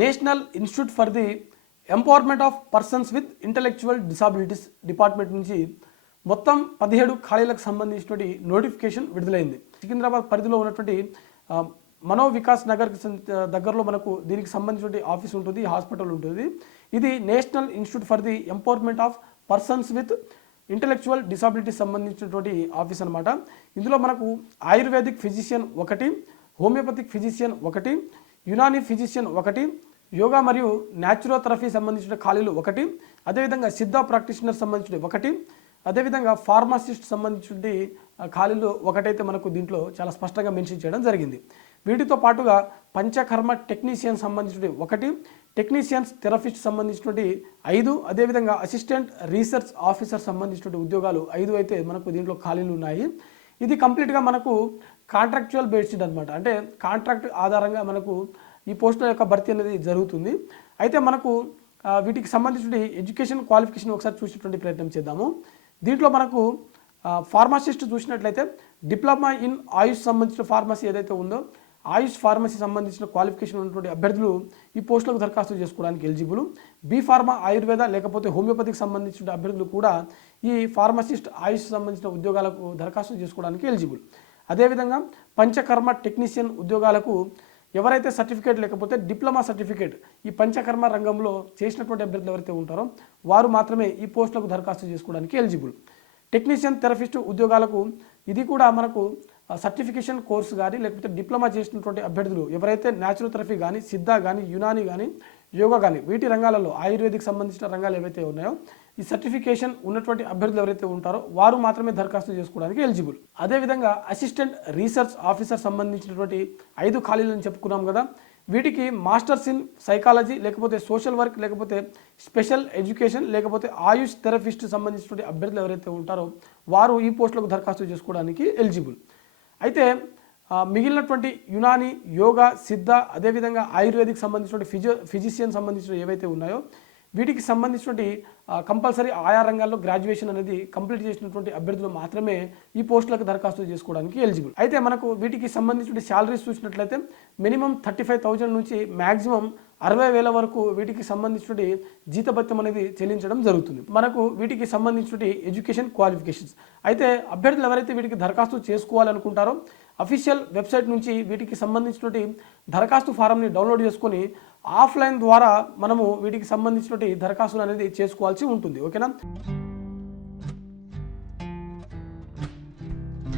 National institute for the empowerment of persons with intellectual disabilities department నుంచి మొత్తం 17 ఖాళీలకు సంబంధించినటువంటి notification విడుదలైంది. సికింద్రాబాద్ పరిధిలో ఉన్నటువంటి మనో వికాస్ నగర్కి దగ్గరలో మనకు దీనికి సంబంధించిన ఆఫీస్ ఉంటుంది, హాస్పిటల్ ఉంటుంది. ఇది national institute for the empowerment of persons with intellectual disabilities సంబంధించినటువంటి ఆఫీస్ అనమాట. ఇందులో మనకు ayurvedic physician 1, homeopathic physician 1, Unani physician 1, yoga మరియు న్యాచురోథెరపీ సంబంధించిన ఖాళీలు 1, అదేవిధంగా సిద్ధా ప్రాక్టీషనర్ సంబంధించిన 1, అదేవిధంగా ఫార్మసిస్ట్ సంబంధించిన ఖాళీలు 1 అయితే మనకు దీంట్లో చాలా స్పష్టంగా మెన్షన్ చేయడం జరిగింది. వీటితో పాటుగా పంచకర్మ టెక్నీషియన్ సంబంధించిన 1, టెక్నీషియన్స్ థెరపిస్ట్ సంబంధించినటువంటి 5, అదేవిధంగా అసిస్టెంట్ రీసెర్చ్ ఆఫీసర్ సంబంధించిన ఉద్యోగాలు 5 అయితే మనకు దీంట్లో ఖాళీలు ఉన్నాయి. ఇది కంప్లీట్గా మనకు కాంట్రాక్చువల్ బేస్డ్ అనమాట. అంటే కాంట్రాక్ట్ ఆధారంగా మనకు ఈ పోస్టుల యొక్క భర్తీ అనేది జరుగుతుంది. అయితే మనకు వీటికి సంబంధించిన ఎడ్యుకేషన్ క్వాలిఫికేషన్ ఒకసారి చూసేటువంటి ప్రయత్నం చేద్దాము. దీంట్లో మనకు ఫార్మసిస్ట్ చూసినట్లయితే డిప్లొమా ఇన్ ఆయుష్ సంబంధించిన ఫార్మసీ ఏదైతే ఉందో ఆయుష్ ఫార్మసీ సంబంధించిన క్వాలిఫికేషన్ ఉన్నటువంటి అభ్యర్థులు ఈ పోస్టులకు దరఖాస్తు చేసుకోవడానికి ఎలిజిబుల్. బి ఫార్మా ఆయుర్వేద లేకపోతే హోమియోపతికి సంబంధించిన అభ్యర్థులు కూడా ఈ ఫార్మసిస్ట్ ఆయుష్ సంబంధించిన ఉద్యోగాలకు దరఖాస్తు చేసుకోవడానికి ఎలిజిబుల్. అదేవిధంగా పంచకర్మ టెక్నీషియన్ ఉద్యోగాలకు ఎవరైతే సర్టిఫికేట్ లేకపోతే డిప్లొమా సర్టిఫికేట్ ఈ పంచకర్మ రంగంలో చేసినటువంటి అభ్యర్థులు ఎవరైతే ఉంటారో వారు మాత్రమే ఈ పోస్టులకు దరఖాస్తు చేసుకోవడానికి ఎలిజిబుల్. టెక్నీషియన్ థెరపిస్ట్ ఉద్యోగాలకు ఇది కూడా మనకు సర్టిఫికేషన్ కోర్సు కానీ లేకపోతే డిప్లొమా చేసినటువంటి అభ్యర్థులు ఎవరైతే న్యాచురోథెరపీ కానీ సిద్ధా కానీ యునానీ కానీ యోగా కానీ వీటి రంగాలలో ఆయుర్వేదిక్ సంబంధించిన రంగాలు ఏవైతే ఉన్నాయో ఈ సర్టిఫికేషన్ ఉన్నటువంటి అభ్యర్థులు ఎవరైతే ఉంటారో వారు మాత్రమే దరఖాస్తు చేసుకోవడానికి ఎలిజిబుల్. అదేవిధంగా అసిస్టెంట్ రీసెర్చ్ ఆఫీసర్ సంబంధించినటువంటి 5 ఖాళీలను చెప్పుకున్నాం కదా. వీటికి మాస్టర్స్ ఇన్ సైకాలజీ లేకపోతే సోషల్ వర్క్ లేకపోతే స్పెషల్ ఎడ్యుకేషన్ లేకపోతే ఆయుష్ థెరపిస్ట్ సంబంధించినటువంటి అభ్యర్థులు ఎవరైతే ఉంటారో వారు ఈ పోస్టులకు దరఖాస్తు చేసుకోవడానికి ఎలిజిబుల్. అయితే మిగిలినటువంటి యునానీ యోగా సిద్ధ అదేవిధంగా ఆయుర్వేదిక్ సంబంధించిన ఫిజిషియన్ సంబంధించిన ఏవైతే ఉన్నాయో వీటికి సంబంధించినటువంటి కంపల్సరీ ఆయా రంగాల్లో గ్రాడ్యుయేషన్ అనేది కంప్లీట్ చేసినటువంటి అభ్యర్థులు మాత్రమే ఈ పోస్టులకు దరఖాస్తు చేసుకోవడానికి ఎలిజిబుల్. అయితే మనకు వీటికి సంబంధించిన శాలరీస్ చూసినట్లయితే మినిమం 35,000 నుంచి మ్యాక్సిమం 60,000 వరకు వీటికి సంబంధించిన జీతభత్యం అనేది చెల్లించడం జరుగుతుంది. మనకు వీటికి సంబంధించిన ఎడ్యుకేషన్ క్వాలిఫికేషన్స్ అయితే అభ్యర్థులు ఎవరైతే వీటికి దరఖాస్తు చేసుకోవాలనుకుంటారో అఫీషియల్ వెబ్సైట్ నుంచి వీటికి సంబంధించిన దరఖాస్తు ఫారంని డౌన్లోడ్ చేసుకొని ఆఫ్లైన్ ద్వారా మనము వీటికి సంబంధించిన దరఖాస్తులు అనేది చేసుకోవాల్సి ఉంటుంది. ఓకేనా.